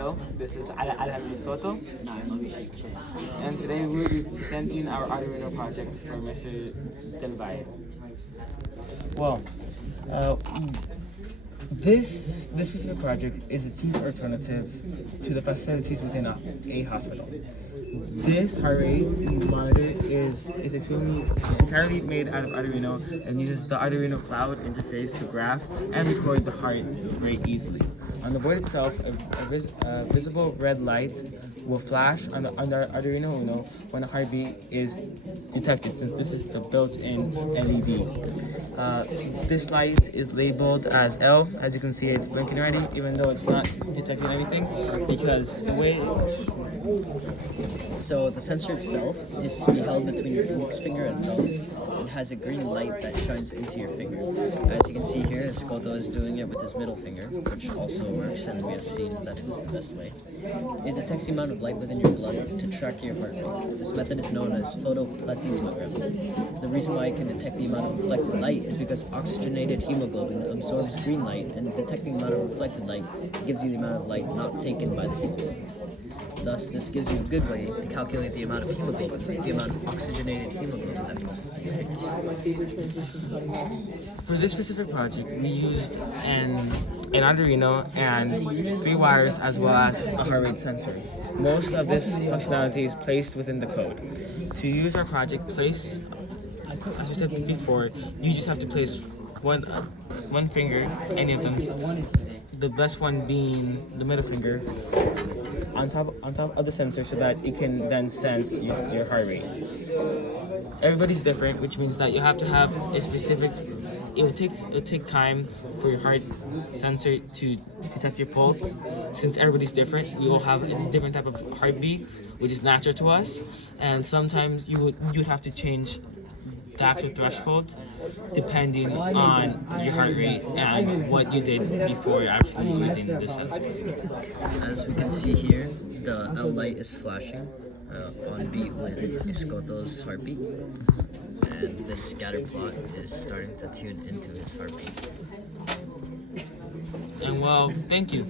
Hello, this is Alejandro Soto, and today we'll be presenting our Arduino project for Mr. Del Valle. Well, uh, this specific project is a cheap alternative to the facilities within a hospital. This heart rate monitor is entirely made out of Arduino and uses the Arduino Cloud interface to graph and record the heart rate easily. On the board itself, a visible red light will flash on the Arduino Uno when a heartbeat is detected, since this is the built-in LED. This light is labeled as L. As you can see, it's blinking already, even though it's not detecting anything, because the way So the sensor itself is to be held between your index finger and thumb and has a green light that shines into your finger. As you can see here, Escoto is doing it with his middle finger, which also works, and we have seen that it is the best way. It detects the amount of light within your blood to track your heart rate. This method is known as photoplethysmogram. The reason why it can detect the amount of reflected light is because oxygenated hemoglobin absorbs green light, and detecting the amount of reflected light gives you the amount of light not taken by the hemoglobin. Thus, this gives you a good way to calculate the amount of hemoglobin, the amount of oxygenated hemoglobin that goes to your fingers. for this specific project, we used an Arduino and 3 wires as well as a heart rate sensor. Most of this functionality is placed within the code. To use our project, as we said before, you just have to place one finger, any of them, the best one being the middle finger, on top of the sensor so that it can then sense your heart rate. Everybody's different, which means that you have to have a specific. It'll take time for your heart sensor to detect your pulse. Since everybody's different, we will have a different type of heartbeat, which is natural to us, and sometimes you'd have to change the actual threshold depending on your heart rate and what you did before actually using the sensor. As we can see here, the L light is flashing on beat with Escoto's heartbeat, and this scatter plot is starting to tune into his heartbeat. And well, thank you.